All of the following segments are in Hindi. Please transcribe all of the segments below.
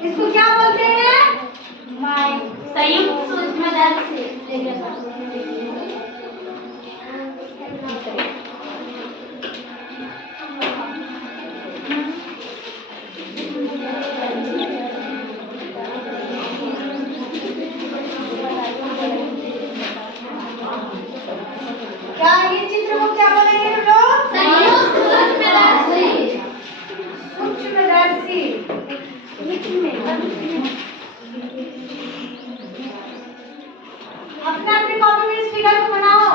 इसको क्या बोलते हैं? संयुक्त सूक्ष्मदर्शी। क्या ये चित्र को क्या बोलेंगे हम लोग? संयुक्त सूक्ष्मदर्शी। सूक्ष्मदर्शी। अपना अपनी कॉपी में इस फिगर को बनाओ।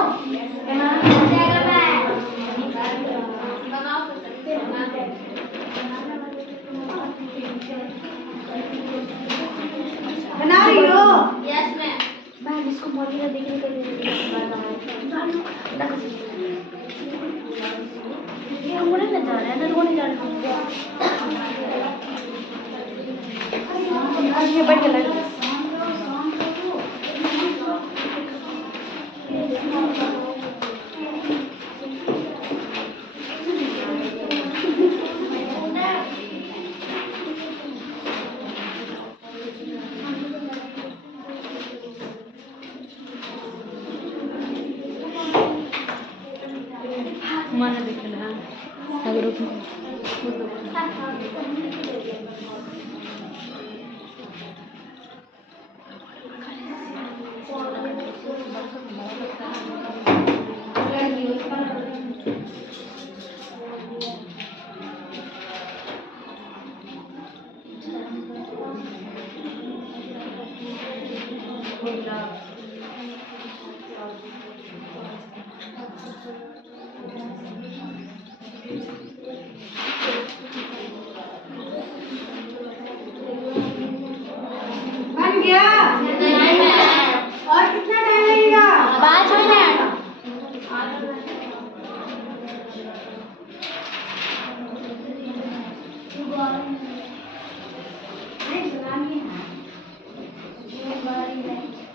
बना रही हो? Yes ma'am. इसको मोदी देखने के लिए ये हम नहीं जा रहे हैं ना, लोग नहीं जा रहे हैं। ये बैठ के लग मन देखना अगर बन गया? और कितना टाइम लगेगा? 5 मिनट।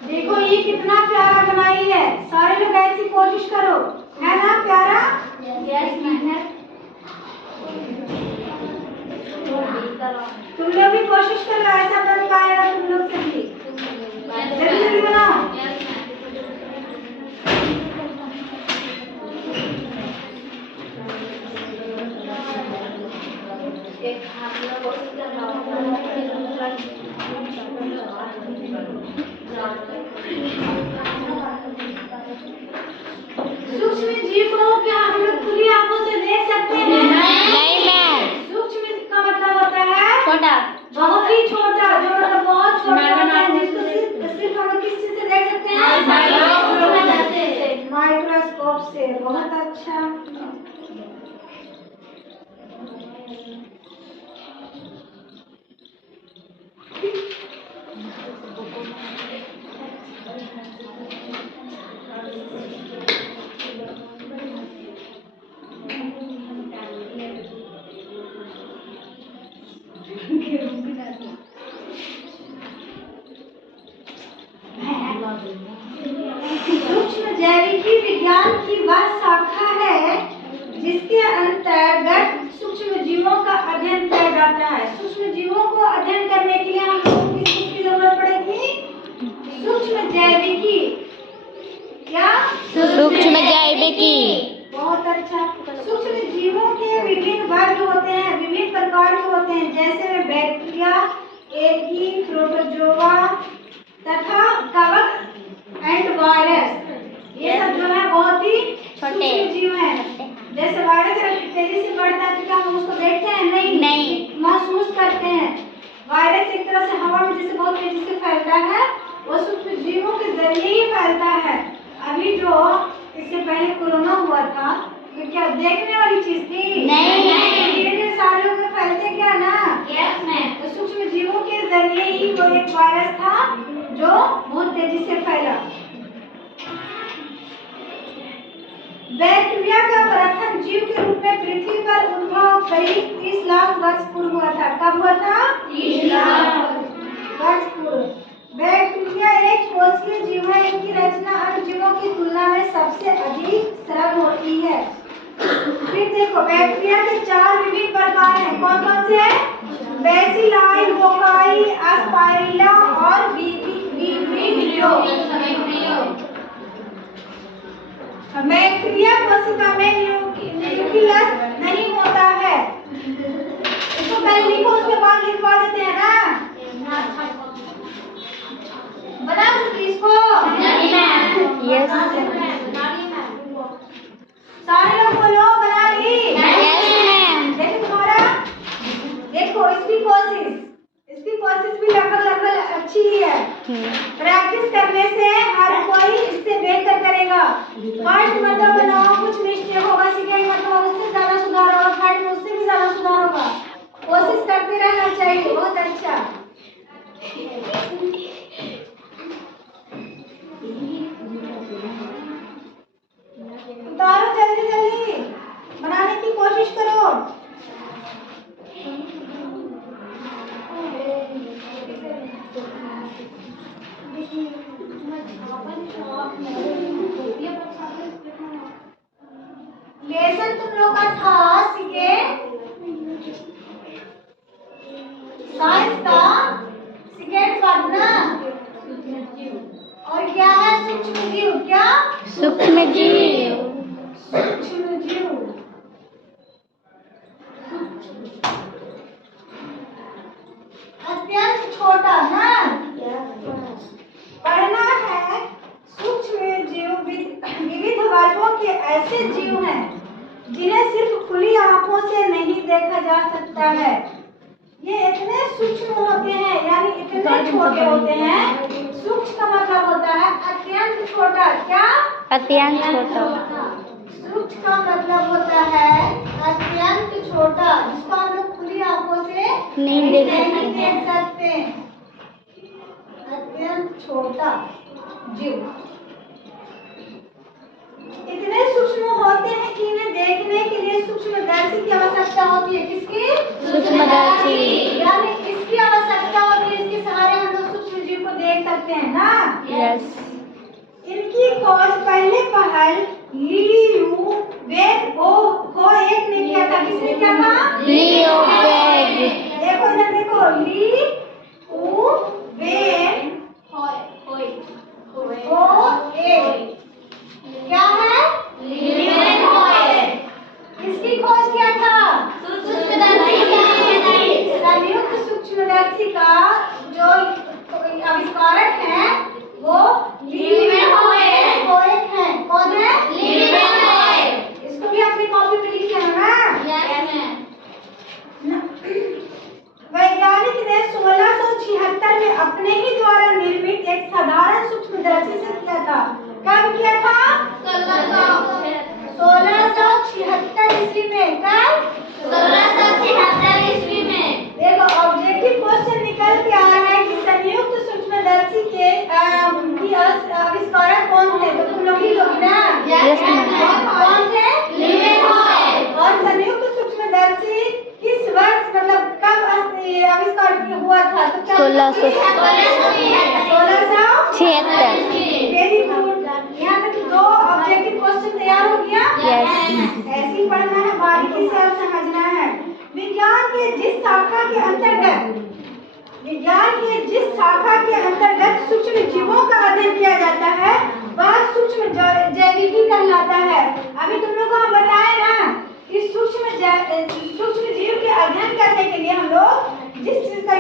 देखो ये कितना प्यारा बनाई है। सारे लोग ऐसी कोशिश करो, है ना प्यारा? Yes ma'am. तुम लोग भी कोशिश करो, ऐसा बन पाएगा तुम लोग से भी। जल्दी जल्दी बनाओ। सूक्ष्म जीव को क्या हम लोग खुली आंखों से देख सकते हैं? नहीं मैम। सूक्ष्म का मतलब होता है छोटा। बहुत ही छोटा, जो मतलब बहुत छोटा होता है, जिसको सिर्फ हम लोग किस चीज से देख सकते हैं? माइक्रोस्कोप से। बहुत अच्छा। सूक्ष्म जैविकी विज्ञान की वह शाखा है जिसके अंतर्गत सूक्ष्म जीवों का अध्ययन किया जाता है। सूक्ष्मजैविकी। बहुत अच्छा। सूक्ष्म जीवों के विभिन्न वर्ग होते हैं, विभिन्न प्रकार के होते हैं, जैसे में बैक्टीरिया, एकी, प्रोटोजोआ तथा कवक एंड वायरस। ये सब जो है बहुत ही सूक्ष्म जीव हैं। जैसे वायरस तेजी से बढ़ता है तो क्या हम उसको देखते हैं? नहीं, महसूस करते हैं। वायरस एक तरह से हवा में जैसे बहुत तेजी से फैलता है, वो सूक्ष्म जीवों के जरिए ही फैलता है। अभी जो इससे पहले कोरोना हुआ था, तो क्या देखने वाली चीज थी? नहीं। धीरे धीरे सारे लोग में फैलते क्या ना? Yes ma'am. तो सूक्ष्म जीवों के जरिए ही वो एक वायरस था जो बहुत तेजी से फैला। बैक्टीरिया का प्रथम जीव के रूप में पृथ्वी पर उद्भव करीब 30 लाख वर्ष पूर्व हुआ था। कब हुआ था? 30 लाख वर्ष पूर्व। बैक्टीरिया एक कोशिकीय जीव है। इनकी रचना अन्य जीवों की तुलना में सबसे अधिक सरल होती है। फिर देखो, बैक्टीरिया के 4 विभिन्न प्रकार हैं। कौन कौन से? बेसिलाई, बोकाई, एस्पाइरिला और विब्रियो। बैक्टीरिया कोशिका में न्यूक्लियस नहीं होता है। इसको पहले लिखो, उसके बाद लिखवा देते हैं ना। बना सकती इसको? यस। सारे लोग बोलो, बना ली? Yes ma'am. देखो तुम्हारा, देखो इसकी कोशिश भी लगभग अच्छी ही है। प्रैक्टिस करने से हर कोई इससे बेहतर करेगा। फर्स्ट मतलब बनाओ, कुछ मिस्टेक होगा, सेकंड मतलब उससे ज्यादा सुधार होगा, थर्ड में उससे भी ज्यादा सुधार होगा। कोशिश करते रहना चाहिए। बहुत अच्छा। उतारो जल्दी जल्दी, बनाने की कोशिश करो। लेसन तुम लोग का था साइंस का सेकेंड पार्ट ना। और क्या है? सूक्ष्म जीव। क्या? सूक्ष्मजीव। सूक्ष्म जीव। अत्यंत छोटा ना पढ़ना है। सूक्ष्म जीव विविध वर्गों के ऐसे जीव हैं जिन्हें सिर्फ खुली आंखों से नहीं देखा जा सकता है। ये इतने सूक्ष्म होते हैं, यानी इतने छोटे होते हैं। सूक्ष्म का मतलब होता है अत्यंत छोटा। क्या? अत्यंत छोटा। सूक्ष्म का मतलब होता है अत्यंत छोटा, जिसको हम लोग खुली आंखों से नहीं देख सकते। अत्यंत छोटा जीव इतने सूक्ष्म होते हैं कि इन्हें देखने के लिए सूक्ष्मदर्शी की आवश्यकता होती है। किसकी? सूक्ष्मदर्शी। यानी इसकी आवश्यकता होती है, इसके सहारे हम लोग सूक्ष्म जीव को देख सकते हैं ना। यस। इनकी खोज पहले पहल लियू वेग एक ने किया था। किसने किया था? लियो वेग। देखो इधर देखो, लियू वेग क्या है? इसकी खोज किया था संयुक्त सूक्ष्मदर्शी का जो आविष्कारक है वो लियोवेग है। कौन है? इसको भी अपनी कॉपी पे लिख लेना ना। वैज्ञानिक ने 1676 में अपने ही द्वारा निर्मित एक साधारण सूक्ष्मदर्शी से किया था। कब किया था? 1676 ईस्वी में। कब? 1676 ईस्वी में। देखो ऑब्जेक्टिव क्वेश्चन निकल के आ रहा है कि संयुक्त सूक्ष्मदर्शी के आविष्कारक कौन थे? तो तुम लोग ही लोग ना। कौन थे? और संयुक्त सूक्ष्मदर्शी किस वर्ष मतलब कब आविष्कार हुआ था? तो क्या? 1676। Very good. यहाँ पे तो 2 ऑब्जेक्टिव क्वेश्चन तैयार हो गया। ऐसे ही पढ़ना है, बारीकी से समझना है। विज्ञान के जिस शाखा के अंतर्गत सूक्ष्म जीवों का अध्ययन किया जाता है वह सूक्ष्म जैविकी कहलाता है। अभी तुम लोग को हम बताए ना कि सूक्ष्म जीव के अध्ययन करने के लिए हम लोग जिस चीज का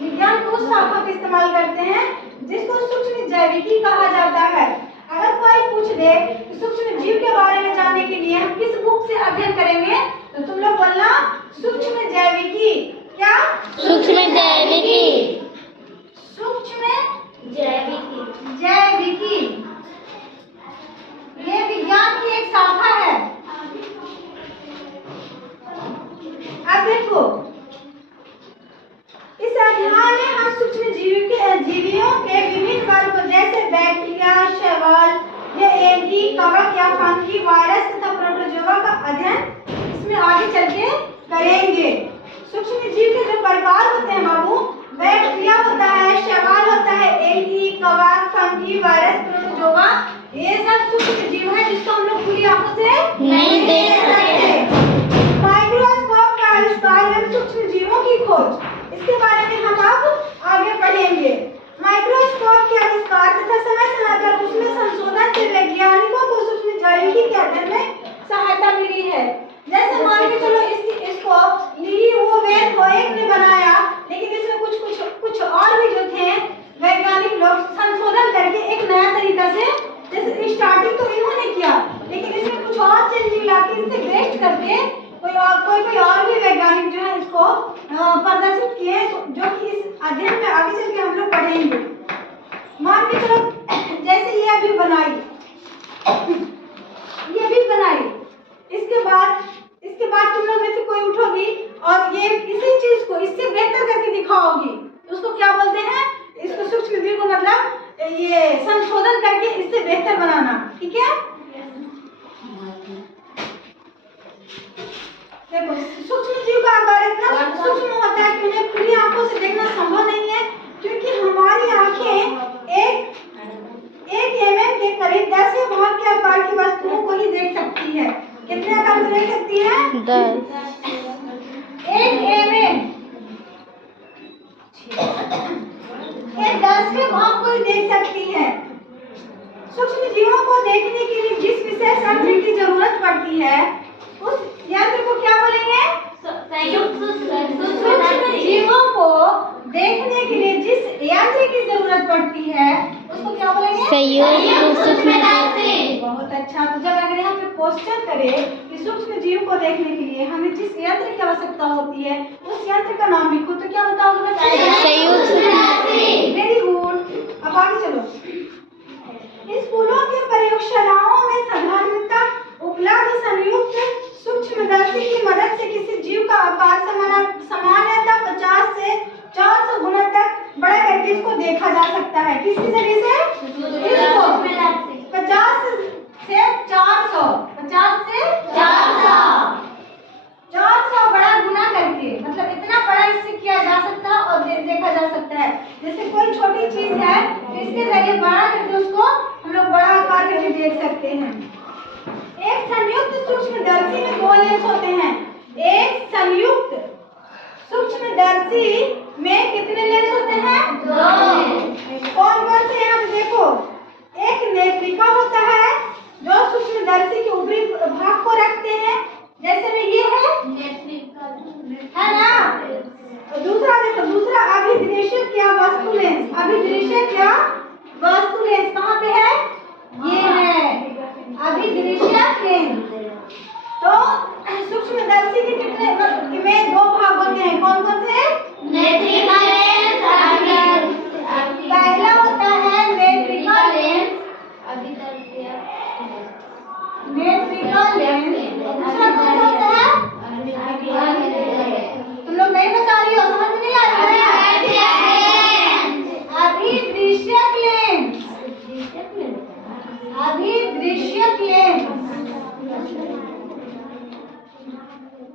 विज्ञान को उस शाखा का इस्तेमाल करते हैं जिसको सूक्ष्म जैविकी कहा जाता है। अगर कोई पूछ दे कि सूक्ष्म जीव के बारे में जानने के लिए हम किस बुक से अध्ययन करेंगे तो तुम लोग बोलना सूक्ष्म जैविकी। क्या? सूक्ष्म जैविकी। सूक्ष्म जैविकी ये विज्ञान की एक शाखा है। अब देखो इस अध्याय में हम सूक्ष्म जीवियों के विभिन्न वर्गों जैसे बैक्टीरिया, शैवाल या एल्गी, कवक या फंगी, वायरस तथा प्रोटोजोआ का अध्ययन इसमें आगे चल के करेंगे। सूक्ष्म जीव के जो प्रकार होते हैं बाबू, बैक्टीरिया होता है, शैवाल होता है, एल्गी, कवक, फंगी, वायरस, प्रोटोजोआ, ये सब सूक्ष्म जीव है जिसको हम लोग खुली आंखों से नहीं देख सकते। माइक्रोस्कोप का आविष्कार एवं सूक्ष्म जीवों की खोज, इसके बारे में हम अब आगे पढ़ेंगे। माइक्रोस्कोप के आविष्कार तथा समय पर उसमें संशोधन से वैज्ञानिकों को सूक्ष्म जैविकी के अध्ययन में सहायता मिली है। जैसे मान के चलो इसको ली वो वेन होएक ने बनाया, लेकिन इसमें कुछ और भी जो थे वैज्ञानिक लोग संशोधन करके एक नया तरीका से, जैसे स्टार्टिंग तो इन्होंने किया लेकिन इसमें कुछ और चेंजिंग लाके इससे बेस्ट करके कोई और भी वैज्ञानिक जो है इसको प्रदर्शित किए जो कि इस अध्ययन में आगे चल के हम लोग पढ़ेंगे। मान के चलो जैसे ये अभी बनाई, इसके बाद तुम लोग में से कोई उठोगी और ये इसी चीज को इससे बेहतर करके दिखाओगी, उसको क्या बोलते हैं? इसको सूक्ष्म जीव को मतलब ये संशोधन करके इससे बेहतर बनाना। ठीक है, देखो सूक्ष्म जीव का आकार इतना सूक्ष्म होता है कि उन्हें खुली आंखों से देखना संभव नहीं है, क्योंकि हमारी आंखें एक mm के करीब 10वें भाग के आकार की वस्तुओं को ही देख सकती है। कितने आकार को देख सकती है? 10। 1 mm ये 10वें भाग को ही देख सकती है। सूक्ष्म जीवों को देखने के लिए जिस विशेष यंत्र की जरूरत पड़ती है उस यंत्र को क्या बोलेंगे? सूक्ष्म जीवों को देखने के लिए जिस यंत्र की जरूरत पड़ती है उसको क्या बोलेंगे? बहुत अच्छा। तो जब अगर यहाँ पे क्वेश्चन करे कि सूक्ष्म जीव को देखने के लिए हमें जिस यंत्र की आवश्यकता होती है उस यंत्र का नाम लिखो, तो क्या बताओगे? Very good. अब आगे चलो। स्कूलों के प्रयोगशालाओं में साधारणतः उपलब्ध संयुक्त सूक्ष्मदर्शी की मदद से किसी जीव का आकार सामान्यतः 50 से 400 गुना तक बड़ा करके इसको देखा जा सकता है। किसके जरिए से? इसको 50 से 400 बड़ा गुना करके, मतलब इतना बड़ा इससे किया जा सकता है और देखा जा सकता है। जैसे कोई छोटी चीज है तो इसके जरिए बड़ा करके उसको हम लोग बड़ा आकार करके देख सकते हैं। एक संयुक्त सूक्ष्मदर्शी में 2 लेंस होते हैं। एक संयुक्त सूक्ष्मदर्शी में कितने लेंस होते हैं? 2। कौन कौन से? यहाँ पे देखो, एक नेत्रिका होता है जो सूक्ष्मदर्शी के ऊपरी भाग को रखते हैं, जैसे में ये है ना। दूसरा देखो, दूसरा अभिदृश्य क्या वस्तु लेंस। अभिदृश्य क्या वस्तु लेंस कहाँ पे है? ये है अभिदृश्य लेंस। तो सूक्ष्मदर्शी के कितने में 2 भाग होते हैं? कौन कौन से? नेत्रिका लेंस। पहला होता है नेत्रिका लेंस, दूसरा कौन सा होता है? तुम लोग नहीं बता रही हो, समझ में नहीं आ रहा है? अभिदृश्यक लेंस। अभिदृश्यक लेंस,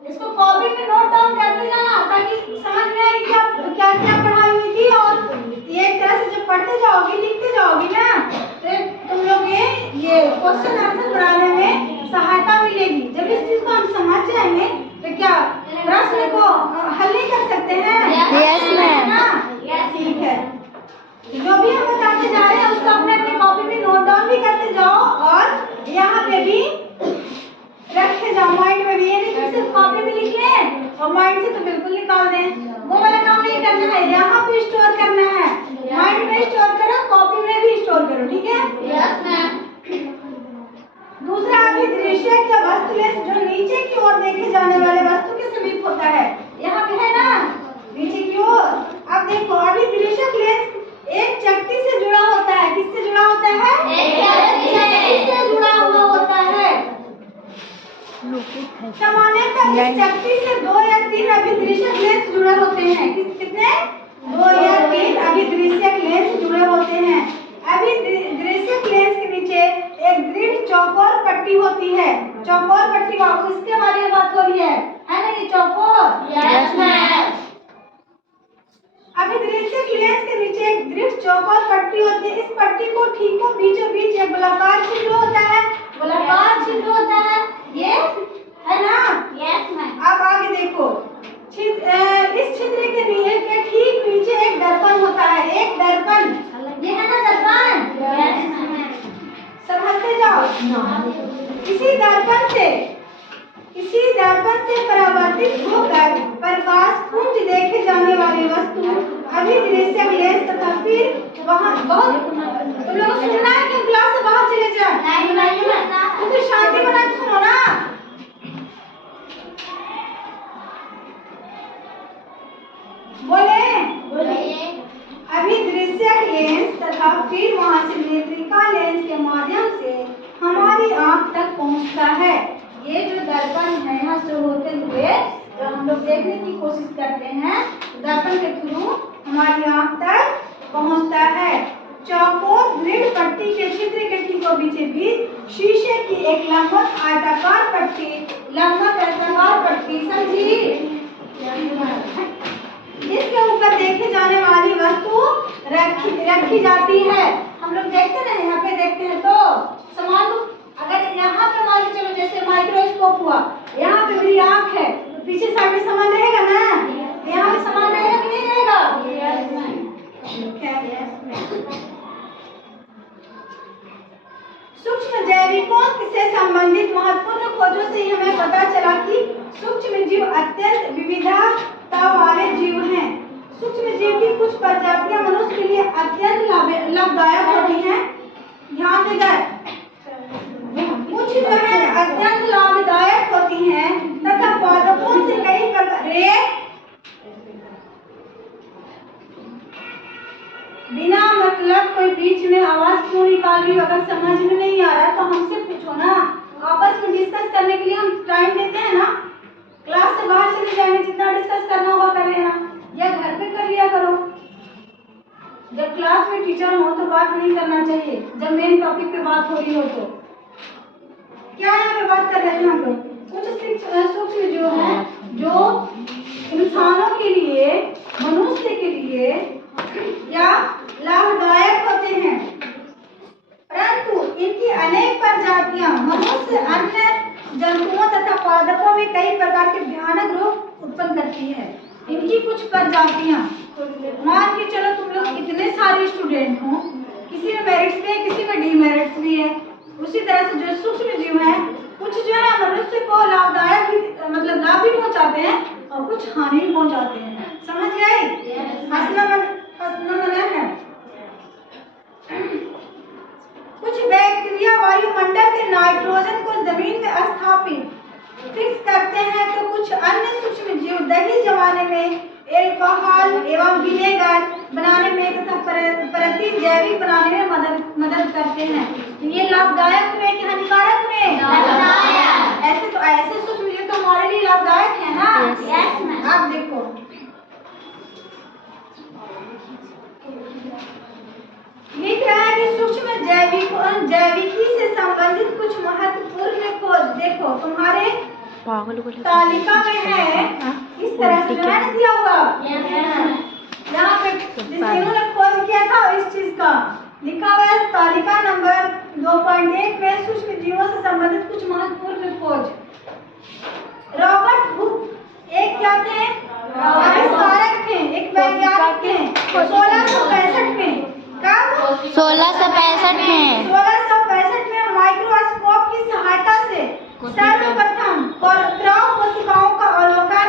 इसको कॉपी पे नोट डाउन करते जाना ताकि समझ में आए और माइंड से तो बिल्कुल निकाल दें। वो वाला काम नहीं करना है, यहाँ पे स्टोर करना है। माइंड में स्टोर करो, कॉपी में भी स्टोर करो, ठीक है? Yes ma'am. दूसरा अभिदृश्य या वस्तु लेंस जो नीचे की ओर देखे जाने वाले वस्तु के समीप होता है। यहाँ पे है ना नीचे की ओर। अब देखो अभिदृश्य लेंस एक चकती से जुड़ा होता है। किससे जुड़ा होता है? चकती से जुड़ा हुआ होता है। सामान्यतः इस चकती से 2 या 3 अभिदृश्य लेंस जुड़े होते हैं। कितने? 2 या 3 अभिदृश्य लेंस जुड़े होते हैं। अभिदृश्य लेंस के नीचे एक दृढ़ चौकोर पट्टी होती है। चौकोर पट्टी बाबू इसके बारे में बात हो रही है ना ये चौकोर? Yes ma'am. अभिदृश्य लेंस के नीचे एक दृढ़ चौकोर पट्टी होती है। इस पट्टी को ठीकों बीचों बीच एक गोलाकार छिद्र होता है। गोलाकार छिद्र होता है, ये है ना? Yes ma'am. अब आगे देखो, इस छिद्र के के ठीक नीचे एक दर्पण होता है। एक दर्पण, ये है ना दर्पण? Yes ma'am. समझते जाओ। इसी दर्पण से परावर्तित होकर प्रकाश पुंज देखे जाने वाली वस्तु अभिदृश्य लेंस तथा फिर वहाँ बहुत तुम लोग सुनना है कि क्लास से बाहर चले जाए। तुम तो शांति बना के सुनो ना। बोले अभिदृश्य लेंस तथा फिर वहाँ से नेत्रिका लेंस के माध्यम से हमारी आंख तक पहुँचता है। ये जो दर्पण है यहाँ से होते हुए जो हम लोग देखने की कोशिश करते हैं, दर्पण के थ्रू हमारी आंख तक पहुँचता है। चौकोर दृढ़ पट्टी के छिद्र के ठीकों बीचे बीच शीशे की एक लंबवत आयताकार पट्टी समझी? इसके ऊपर देखे जाने वाली वस्तु रखी जाती है। हम लोग देखते हैं, यहाँ पे देखते हैं तो सामान को अगर यहाँ पे मान के चलो जैसे माइक्रोस्कोप हुआ, यहाँ पे मेरी आँख है तो पीछे साइड में सामान रहेगा ना? यहाँ पे सामान रहेगा कि नहीं रहेगा? सूक्ष्म जैविकों से संबंधित महत्वपूर्ण खोजों से हमें पता चला कि सूक्ष्म जीव अत्यंत विविधता वाले जीव हैं। सूक्ष्म जीव की कुछ प्रजातियां मनुष्य के लिए अत्यंत लाभदायक होती हैं। ध्यान देकर, कुछ जो है अत्यंत लाभदायक होती हैं तथा पादपों से कई प्रकार बिना मतलब कोई बीच में आवाज क्यों निकाल रही हो? अगर समझ में नहीं आ रहा तो हमसे पूछो ना। आपस में डिस्कस करने के लिए हम टाइम देते हैं ना। क्लास से बाहर चले जाएंगे, जितना डिस्कस करना होगा कर लेना या घर पे कर लिया करो। जब क्लास में टीचर हो तो बात नहीं करना चाहिए, जब मेन टॉपिक पे बात हो रही हो तो। क्या यहाँ पे बात कर रहे थे हम लोग? कुछ सूक्ष्म जो है जो इंसानों के लिए, मनुष्य के लिए या लाभदायक होते हैं, परंतु इनकी अनेक प्रजातियां मनुष्य, अन्य जंतुओं तथा पादपों में कई प्रकार के भयानक रोग उत्पन्न करती है। इनकी कुछ प्रजातियां, मान के चलो तुम लोग इतने सारे स्टूडेंट हो, किसी में मेरिट्स भी है, किसी में डीमेरिट्स भी है। उसी तरह से जो सूक्ष्म जीव है, कुछ जो है मनुष्य को लाभदायक भी मतलब लाभ भी पहुंचाते हैं और कुछ हानि भी पहुंचाते हैं। समझ गए? हंसना मना है। कुछ बैक्टीरिया वायुमंडल के नाइट्रोजन को जमीन में स्थापित फिक्स करते हैं, तो कुछ अन्य सूक्ष्म जीव दही जमाने में, एल्कोहल एवं विनेगर बनाने में तथा प्रतिजैविक बनाने में मदद करते हैं। ये लाभदायक हुए कि हानिकारक हुए? लाभदायक। ऐसे सूक्ष्म जीव तो हमारे लिए लाभदायक है ना? Yes ma'am. आप देखो लिख रहा है कि सूक्ष्म जैविकी से संबंधित कुछ महत्वपूर्ण खोज। देखो तुम्हारे तालिका में है, इस तरह से मैंने दिया होगा। यहाँ पे जिन्होंने खोज किया था इस चीज का लिखा हुआ है तालिका नंबर 2.1 में सूक्ष्म जीवों से संबंधित कुछ महत्वपूर्ण खोज। रॉबर्ट हुक एक क्या थे? आविष्कारक थे, एक वैज्ञानिक थे। 1665 में, कब? 1665 में माइक्रोस्कोप की सहायता से सर्वप्रथम कोशिकाओं का अवलोकन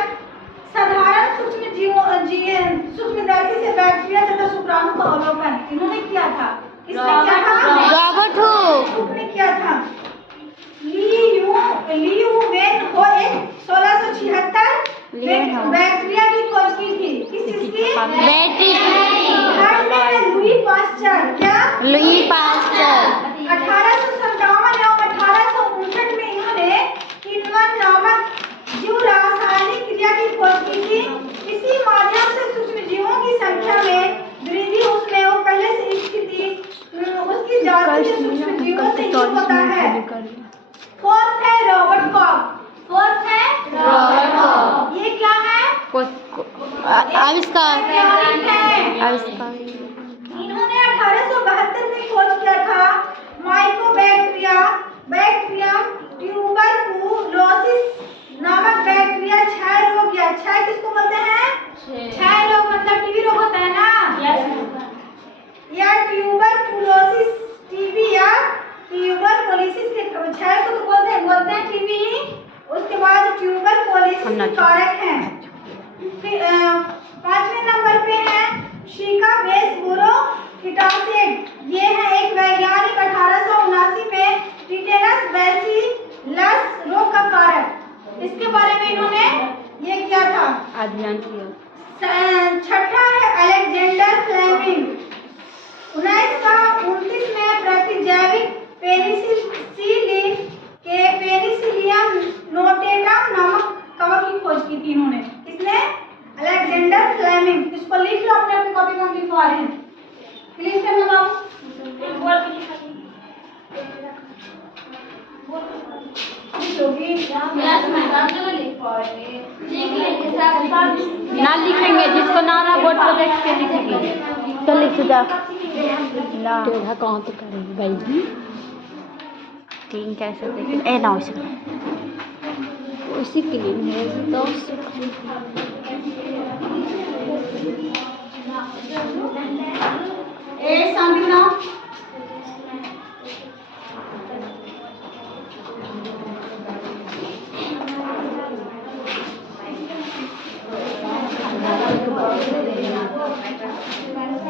किसने किया था? Robert Hooke. हुक ने किया था। ली यू वेन हो 1676 बैक्टीरिया की खोज की थी। किस चीज की? बैटरी। थर्ड में है लुई पास्चर। क्या? Louis Pasteur. 1857 एवं 1859 में इन्होंने किण्वन नामक जीव रासायनिक क्रिया की खोज की थी। इसी माध्यम से सूक्ष्म जीवों की संख्या में वृद्धि उसमें वो पहले से स्थिति उसकी जाति के सूक्ष्म जीवों से ही होता है। फोर्थ है रॉबर्ट कॉक। फोर्थ है रॉबर्ट कॉक। ये क्या है? आविष्कार। आविष्कार। इन्होंने 1872 में खोज किया था बैक्टीरियम ट्यूबरकुलोसिस नामक बैक्टीरिया क्षय रोग या क्षय किसको बोलते हैं? क्षय रोग मतलब टीबी रोग होता है ना? या ट्यूबरकुलोसिस टीबी या ट्यूबरकुलोसिस के क्षय को तो बोलते हैं टीबी ही। उसके बाद ट्यूबरकुलोसिस कारक है। फिर 5वें नंबर पे है शिका बेस बोरोकिटासिड। ये है एक वैज्ञानिक 1879 में टिटेनस बैसिलस रोग का कारक। इसके बारे में इन्होंने ये किया था, अध्ययन किया। छठा है अलेक्जेंडर फ्लेमिंग। 1929 में प्रतिजैविक पेनिसिलिन के पेनिसिलियम नोटेटम नामक कवक की खोज की थी इन्होंने। किसने? Alexander Fleming. इसको लिख लो अपने अपनी कॉपी में, लिखवा रहे हैं। क्लिक करना बाबू। ना लिखेंगे, जिसको ना बोर्ड पर देख के लिखेंगे। तो लिख जा ना टेढ़ा कहाँ तो करेंगे भाई जी। तीन कैसे देखें? ए ना उसी के लिए है तो ए शांति बनाओ।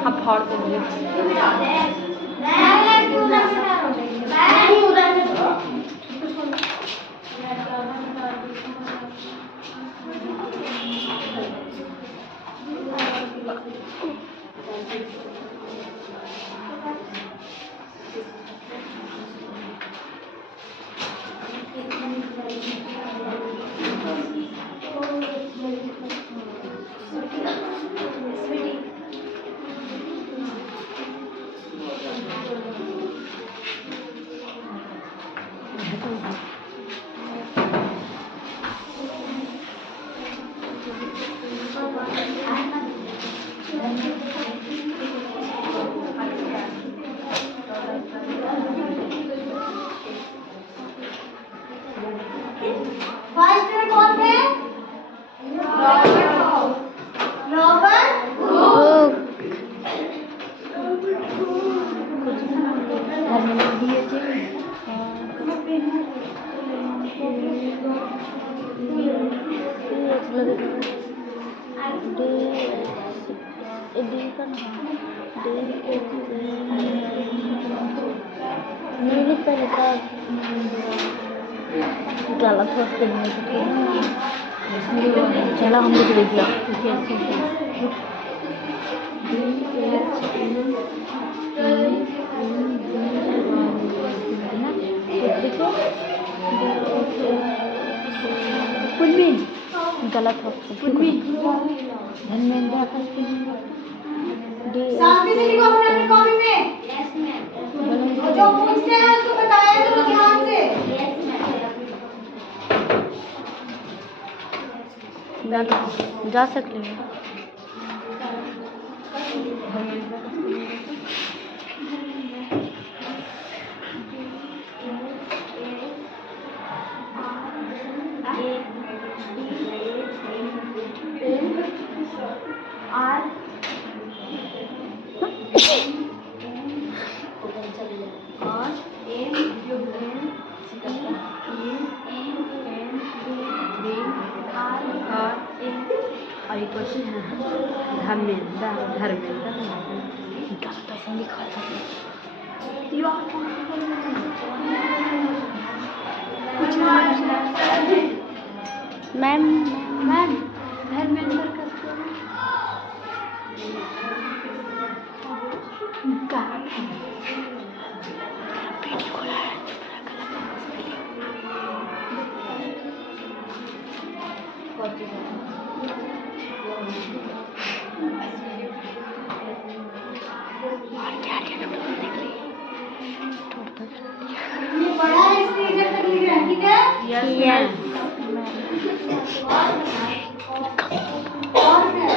हम फाड़ देंगे। फर्स्ट में कौन थे? Robert Hooke. गलत होते हैं चलो हम लोग देख लो। गलत हो शांति से लिखो अपने अपनी कॉपी में। जो पूछते हैं उसको बताया करो ध्यान से। जा सकते हैं। और एक क्वेश्चन है धर्मेंद्र लिखा था। मैम मैम घर में अंदर करते हैं ये बड़ा है इसलिए इधर तक लिख रहा है, ठीक है? यस और है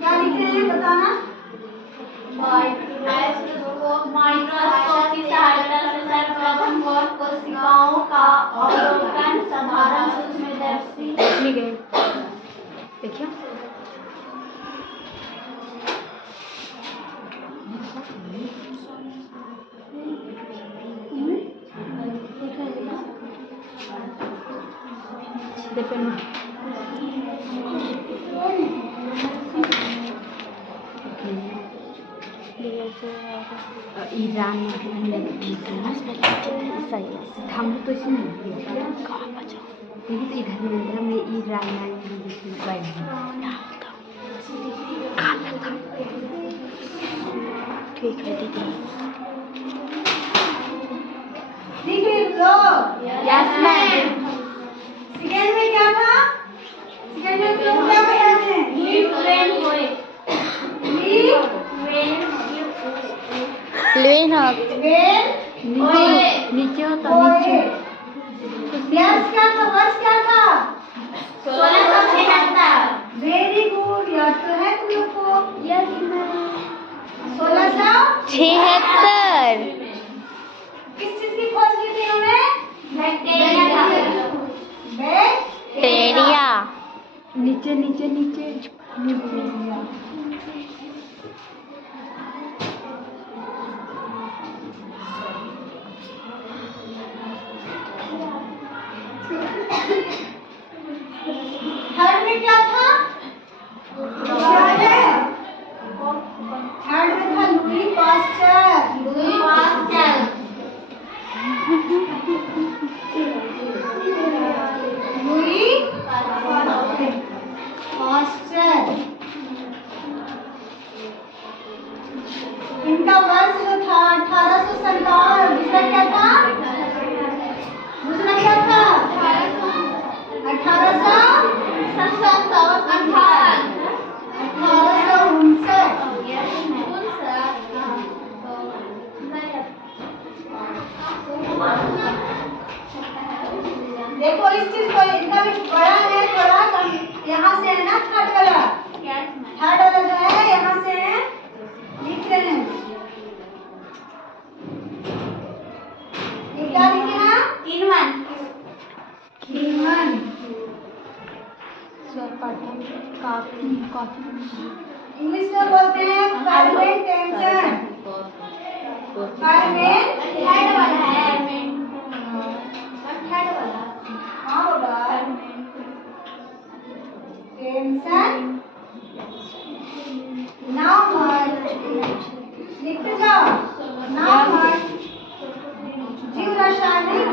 क्या लिख रहे हैं बताना। माइक्रोस्कोप की सहायता से सर्वप्रथम कोशिकाओं का अवलोकन साधारण सूक्ष्मदर्शी ठीक है देखिए ईरान सही हम तो इसमें इधर में अंदर में ईरान ठीक है दीदी लिख लो। यस मैम सेकंड में क्या था? सेकंड में तुम क्या बताते हैं? लेन वेल नीचे होता नीचे यस क्या था? वर्ष क्या था? 1676 वेरी गुड, याद तो है तुम लोग को। यस मैम 1676 किस चीज की खोज की थी उन्होंने? टेरिया नीचे नीचे नीचे थर्ड में क्या था? याद है? थर्ड में था लुई पास्चर। लुई पास्चर इनका वर्ष जो था 1857। दूसरा क्या था? दूसरा क्या था? 1859। देखो इस चीज को, इनका भी बड़ा है थोड़ा कम, यहाँ से है ना थर्ड वाला। थर्ड वाला जो है यहाँ से है, लिख रहे हैं ये क्या लिखे हैं? कीनवन। इंग्लिश में बोलते हैं फर्मेंट टेंशन। फर्मेंट हाँ होगा टेंशन। नाउ मत लिखते जाओ। नाउ मत जीव रासायनिक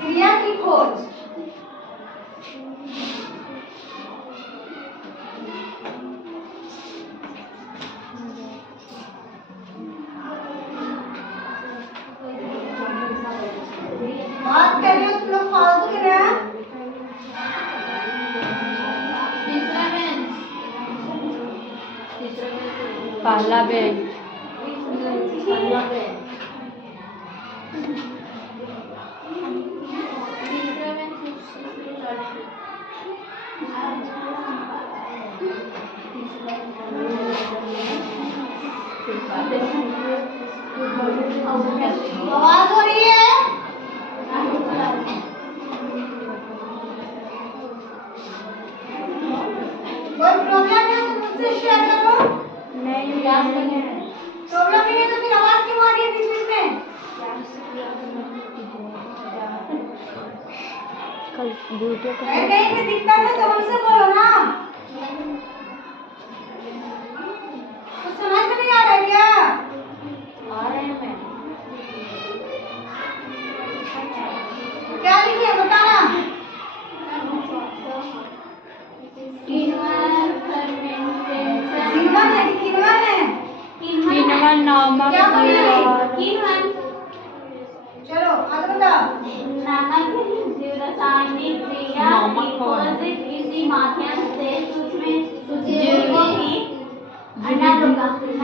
क्रिया की खोज। बात कर रहे हो तुम लोग फालतू के ना। पहला बेंच आवाज हो रही है? वीडियो का अगर कहीं पे दिक्कत है तो हमसे बोलो ना। कुछ समझ में नहीं आ रहा है क्या? आ रहे हैं क्या लिखिए बताना। किण्वन fermentation किण्वन है कि किण्वन है? किण्वन नामक क्या बोले? किण्वन चलो आगे बताओ। नामक जीव रासायनिक क्रिया की खोज किसी माध्यम से सूक्ष्म जीवों की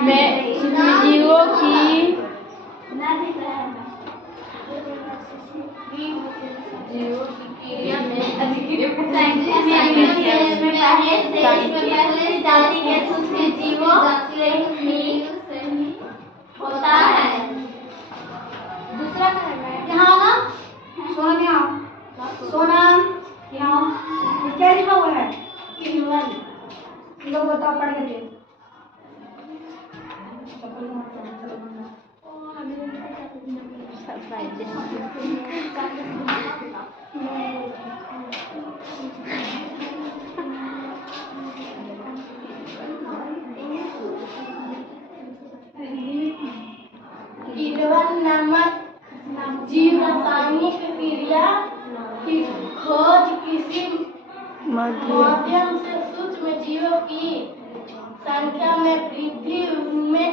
में सूक्ष्मजीवों की जाति के सूक्ष्म जीवों होता है। दूसरा यहाँ ना सोनम, यहाँ सोनम, यहाँ क्या लिखा हुआ है? किण्वन लो बताओ पढ़ करके। किण्वन नामक जीव रासायनिक क्रिया की खोज किसी माध्यम से सूक्ष्म जीवों की संख्या में वृद्धि में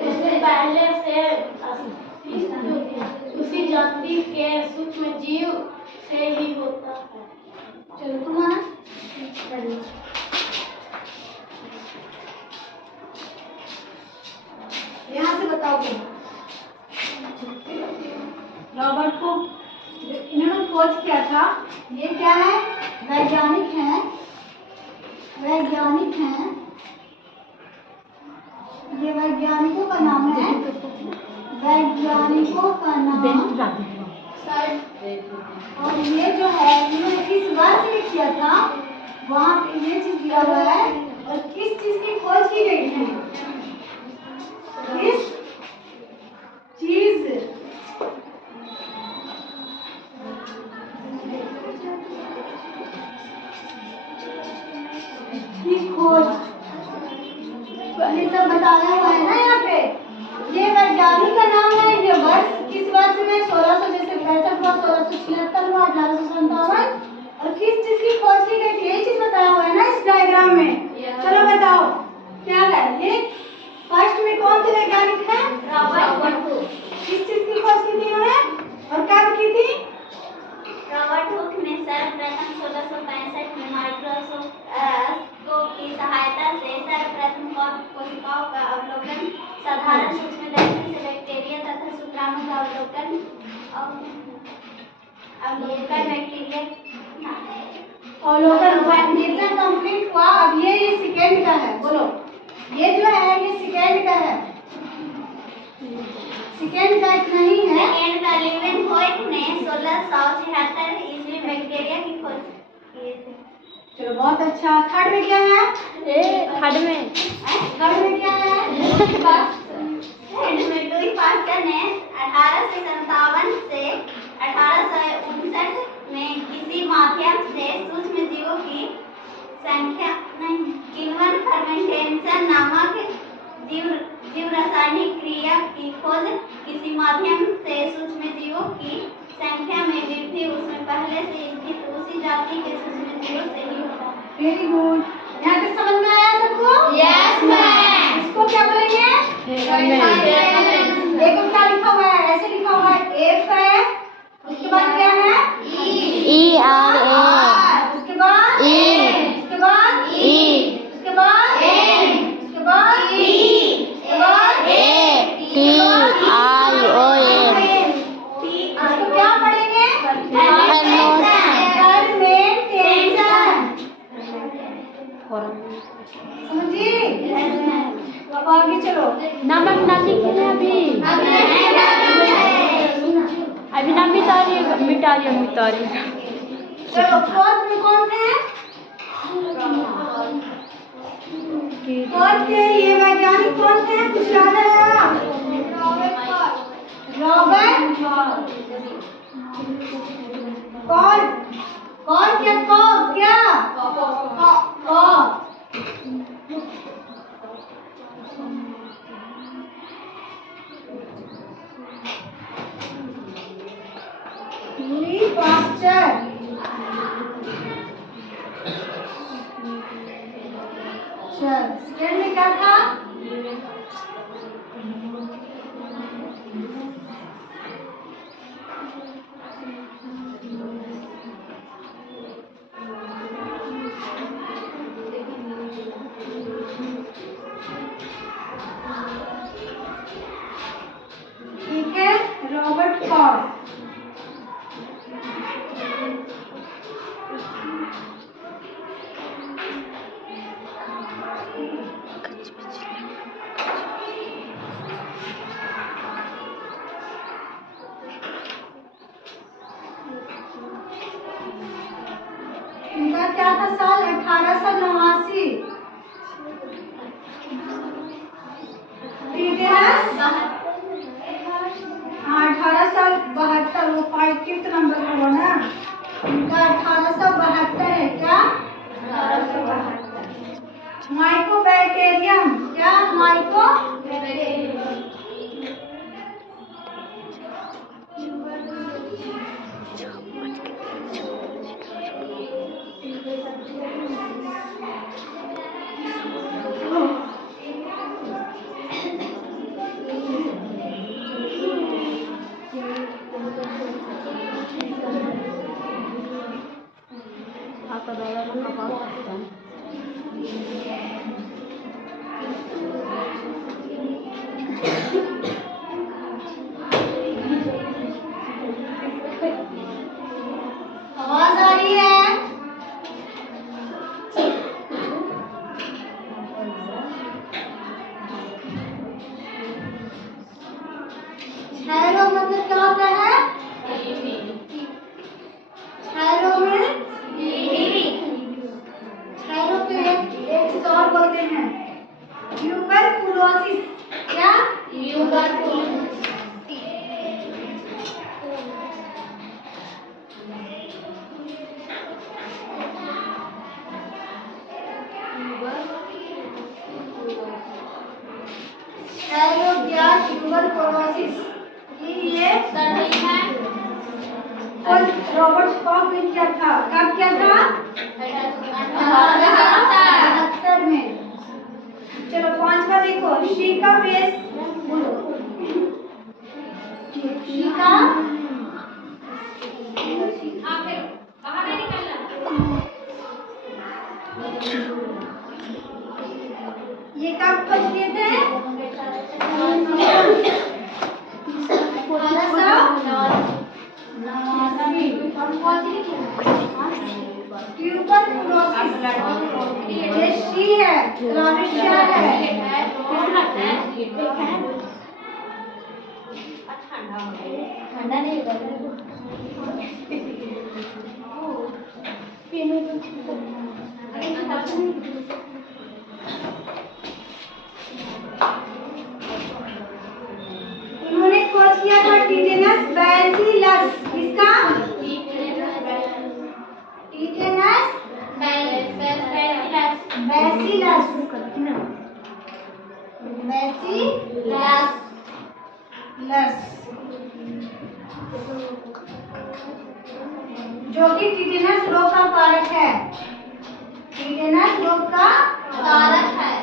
उससे पहले से उसी जाति के सूक्ष्म जीव से ही होता है। चलो तुम्हारा यहाँ से बताओगे। रॉबर्ट को इन्होंने खोज किया था। ये क्या है? वैज्ञानिक हैं, वैज्ञानिक हैं। ये वैज्ञानिकों का नाम है, वैज्ञानिकों का नाम। और ये जो है इन्होंने किस वर्ष में किया था, वहाँ पे ये चीज दिया हुआ है। और किस चीज की खोज की गई है? किस चीज की खोज, ये सब बताया हुआ है ना यहाँ पे। ये वैज्ञानिक का नाम है। ये वर्ष किस वर्ष में? 1600 जैसे 65 हुआ, 1676 हुआ, 1857। और किस चीज की खोज की गई थी, ये चीज बताया हुआ है ना इस डायग्राम में। चलो बताओ क्या है ये। फर्स्ट में कौन से वैज्ञानिक हैं? Robert Hooke. किस चीज की खोज की थी उन्होंने और कब की थी? रॉबर्ट हुक ने सर्वप्रथम 1665 में माइक्रोस्कोप की सहायता से सर्वप्रथम कोशिकाओं का अवलोकन, साधारण सूक्ष्मदर्शी से बैक्टीरिया तथा शुक्राणु का अवलोकन बैक्टीरिया अवलोकन कितना कंप्लीट हुआ। अब ये सेकंड का है। बोलो ये जो है ये सेकंड का है। सेकंड का इतना ही है। सेकेंड का लीवेनहोइक ने 1676 ईस्वी बैक्टीरिया की खोज की थी। चलो बहुत अच्छा। थर्ड में क्या है? थर्ड में थर्ड में क्या है? लुई पास्टर ने 1857 से 1859 में किसी माध्यम से सूक्ष्म जीवों की संख्या किण्वन फर्मेंटेशन नामक जीव रासायनिक क्रिया की खोज किसी माध्यम से सूक्ष्म जीवों की संख्या में वृद्धि उसमें पहले से स्थित उसी जाति के सूक्ष्म जीवों से ही होता है। Very good. यहाँ तक समझ में आया सबको? Yes ma'am. इसको क्या बोलेंगे? देखो क्या लिखा हुआ है, ऐसे लिखा हुआ है। एफ है, उसके बाद क्या है? ERA उसके बाद उसके बाद उसके बाद उसके बाद इसको क्या पढ़ेंगे? समझी? अब आगे चलो। नमक ना लिखे हैं अभी ना मिटा रही चलो फोर्थ में कौन है? फोर्थ के ये वैज्ञानिक कौन थे? कुछ याद है? रॉबर्ट 1889। टीटेनस 1872, वो 5th नंबर का हुआ ना, उनका 1872 है। क्या? 1872। माइकोबैक्टीरियम, क्या? माइकोबैक्टीरियम। आपका दादा को कपाल काटता है। आवाज आ रही है? छैरो मतलब क्या होता है? छैरो में छैरो को एक चीज और बोलते हैं, ट्यूबरकुलोसिस। क्या? छैरो या ट्यूबरकुलोसिस। ये रॉबर्ट कॉक ने किया था। कब किया था? 1872 में। चलो 5वां देखो, शीका बेस बोलो। शीका ये कब खोज किए थे? 1889। ट्यूबरकुलोसिस ये शी है, क्लामिशिया है। ठंडा नहीं उन्होंने खोज किया था टीटेनस बैसिलस। किसका? टीटेनस बैसिलस। जो कि टीटेनस रोग का कारक है। टीटेनस रोग का कारक है।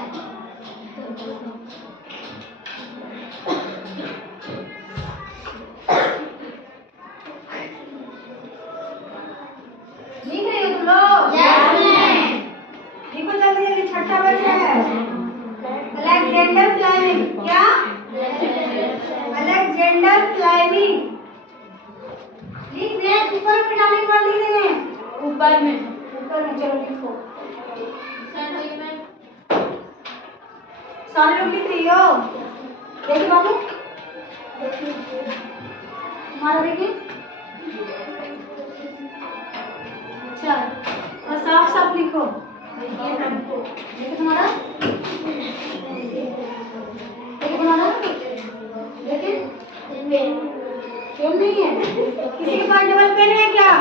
लिख रहे हो तुम लोग? देखो जल्दी जल्दी, छठा बचा है। Alexander Fleming. क्या? Alexander Fleming. लिख दे, ऊपर में डालने के बाद लिख देंगे। ऊपर में चलो लिखो। सारे लोग लिख रही हो? देखिए बाबू, हमारा देखिए। अच्छा, और साफ साफ लिखो। देखिए तुम्हारा, देखिए तुम्हारा, देखिए पेन नहीं है। किसी के पास डबल पेन है क्या?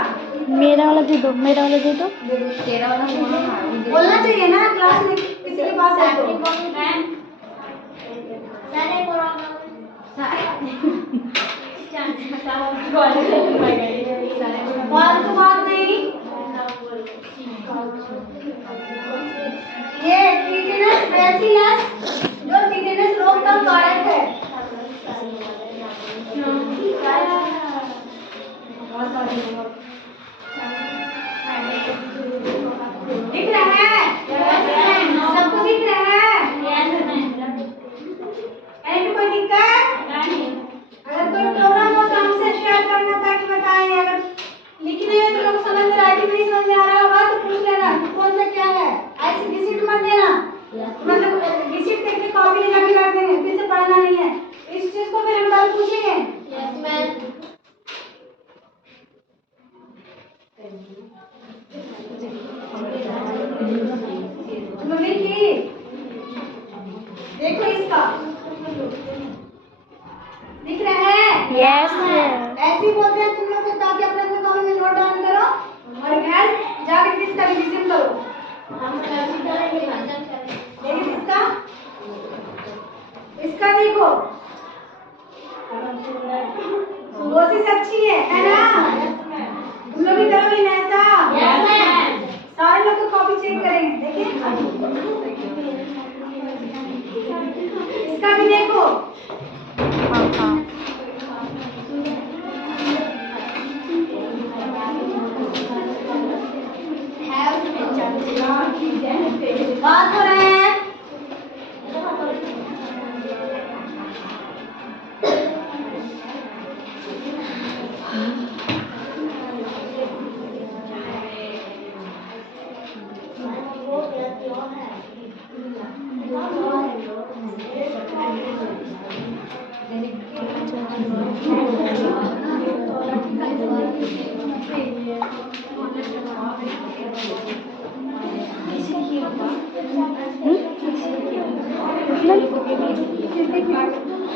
मेरा वाला दे दो, मेरा वाला दे दो। तेरा वाला बोलना चाहिए ना क्लास में, किसी के पास है तो। फालतू बात नहीं। ये टीटेनस बैसिलस जो टीटेनस रोग का कारक है। दिख रहा है? सबको दिख रहा है? कोई दिक्कत? अगर कोई प्रॉब्लम हो तो हमसे शेयर करना, ताकि बताएं। अगर लिखने में तो लोग समझ में, राइटिंग नहीं समझ में आ रहा होगा तो पूछ लेना कि कौन सा क्या है। ऐसे डिजिट मत देना, मतलब डिजिट यस ऐसे ही बोलते हैं तुम लोग को, ताकि अपने अपने कॉपी में नोट डाउन करो और घर जाकर किसका रिवीजन करो। लेकिन इसका देखो कोशिश अच्छी है ना? तुम लोग भी करोगे ना ऐसा? सारे लोग तो कॉपी चेक करेंगे। देखिए इसका भी देखो। बात हो रहे हैं।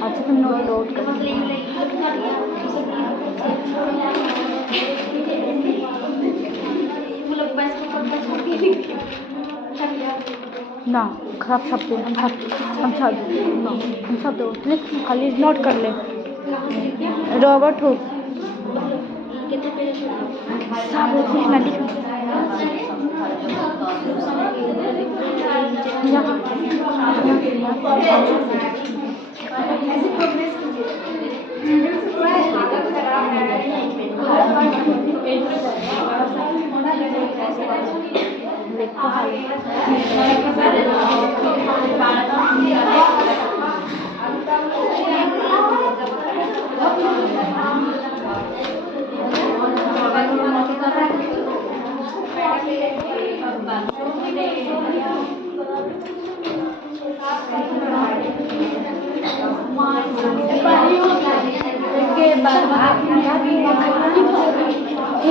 अच्छा तुम नोट लोड कर ना खराब शब्द हम शब्द लिख खाली नोट कर ले। रॉबर्ट हो सब लिखना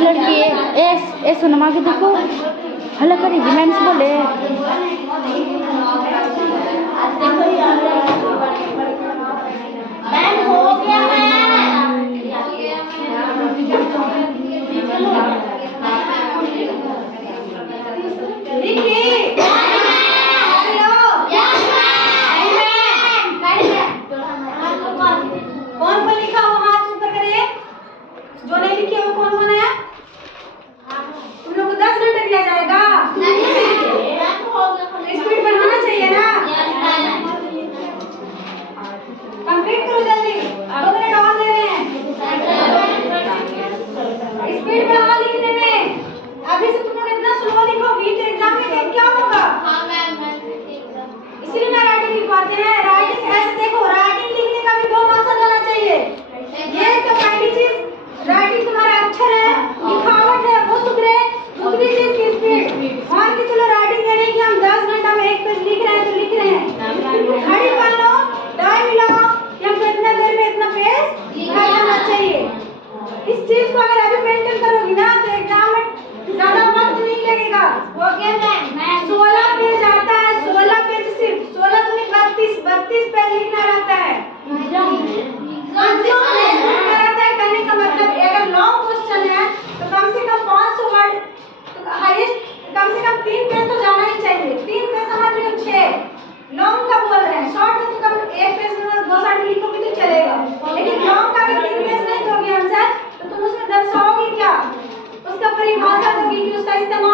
लड़की ए सुनमा के देखो हल्ला करेगी मैंने से बोले कौन कौन लिखा वो हाथ ऊपर करिए। जो नहीं लिखे वो कौन कौन है? तुम लोग को 10 घंटे दिया जाएगा। स्पीड बढ़ाना चाहिए ना। कंप्लीट करो जल्दी, 2 मिनट और दे रहे हैं। स्पीड बढ़ाओ लिखने में। अभी से तुम लोग इतना स्लो लिखोगी तो एग्जाम में क्या होगा? इसीलिए ना राइटिंग लिखवाते हैं। राइटिंग ऐसे देखो, राइटिंग लिखने का भी 2 मकसद होना चाहिए। ये तो पहली चीज राइटिंग तुम्हारा अक्षर है, लिखावट है, वो सुधरे। दूसरी चीज की स्पीड। मान के चलो राइटिंग है नहीं कि हम 10 घंटा में 1 पेज लिख रहे हैं तो लिख रहे हैं। घड़ी पहन लो, टाइम मिलाओ कि हमको इतना देर में इतना पेज लिखा जाना चाहिए। इस चीज को अगर अभी मेंटेन करोगी ना तो एग्जाम में ज्यादा वक्त नहीं लगेगा। ओके मैम, 16 पेज आता है, 16 पेज सिर्फ 16 दूनी 32 पेज लिखना रहता है। कहने का मतलब अगर लॉन्ग क्वेश्चन है तो कम से कम 500 वर्ड, तो हाईएस्ट कम से कम 3 पेज तो जाना ही चाहिए। 3 पेज समझ रहे हो? 6 लॉन्ग का बोल रहे हैं। शॉर्ट में तो कम 1 पेज में 2 साइड लिखोगे तो चलेगा, लेकिन लॉन्ग का अगर 3 पेज नहीं दोगे आंसर तो तुम उसमें दर्शाओगे क्या? उसका परिभाषा दोगी कि उसका इस्तेमाल